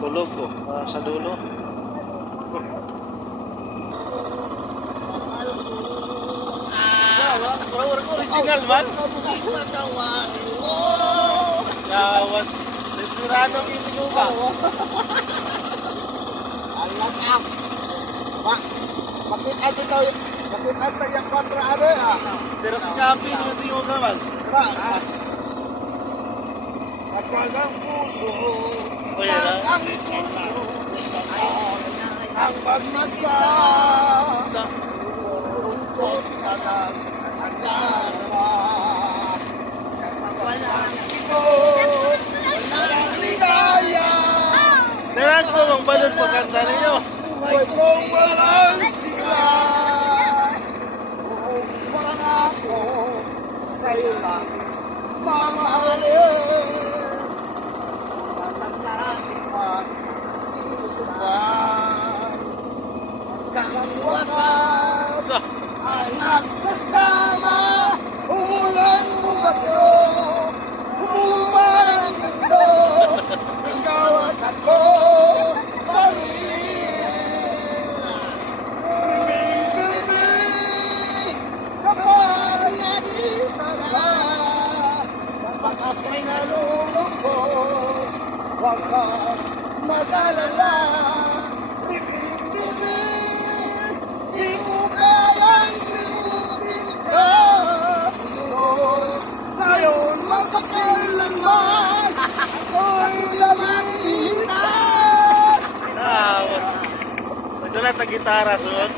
Tulog ko ah, sa dulo. Original man. Gawas. Sensurado yung inuga. Alam ka. Ma, bakit ano daw yung, bakit ano yung kontra ano ah? Xerox copy yung inuga man. Ba, ah. Puso, ang ah. puso, ang pagsasada, lungkot ka lang ang daraman. Walang ito, walang ligaya. Narang ko ang balon pagkanta ninyo. Buhay kong walang sila Kung pangako sa'yo lang mamahalin wakas ay nagsasama Umulan mo bagyo Umulan mundo. Ikaw at ako Huwag kang mag-alala ta gitara sunod.